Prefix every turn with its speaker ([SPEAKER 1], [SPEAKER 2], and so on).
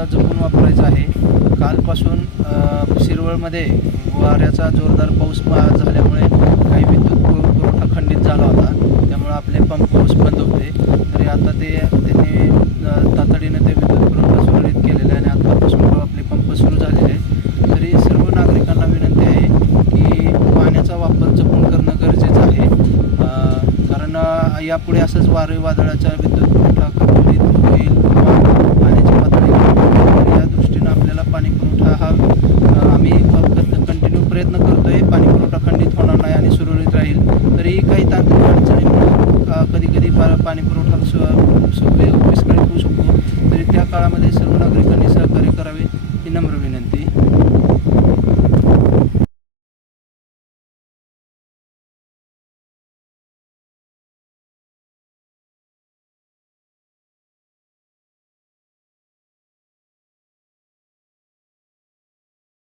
[SPEAKER 1] सुद्धा जपून वापरायचं आहे. कालपासून शिरवळमध्ये वाऱ्याचा जोरदार पाऊस झाल्यामुळे काही विद्युत पुरवठा खंडित झाला होता. त्यामुळे आपले पंप पाऊस बंद होते. तरी आता ते त्यांनी तातडीनं ते विद्युत पुरवठा सुरळीत केलेला आहे आणि आतापासून आपले पंप सुरू झालेले आहेत. तरी सर्व नागरिकांना विनंती आहे की पाण्याचा वापर जपून करणं गरजेचं आहे. कारण यापुढे असंच वारे वादळाच्या विद्युत पुरवठा खंडित हा आम्ही कंटिन्यू प्रयत्न करतो आहे पाणी पुरवठा खंडित होणार नाही आणि सुरळीत राहील. तरी काही तांत्रिक अडचणीमुळे कधी कधी पा पाणी पुरवठा होऊ शकतो. तरी त्या काळामध्ये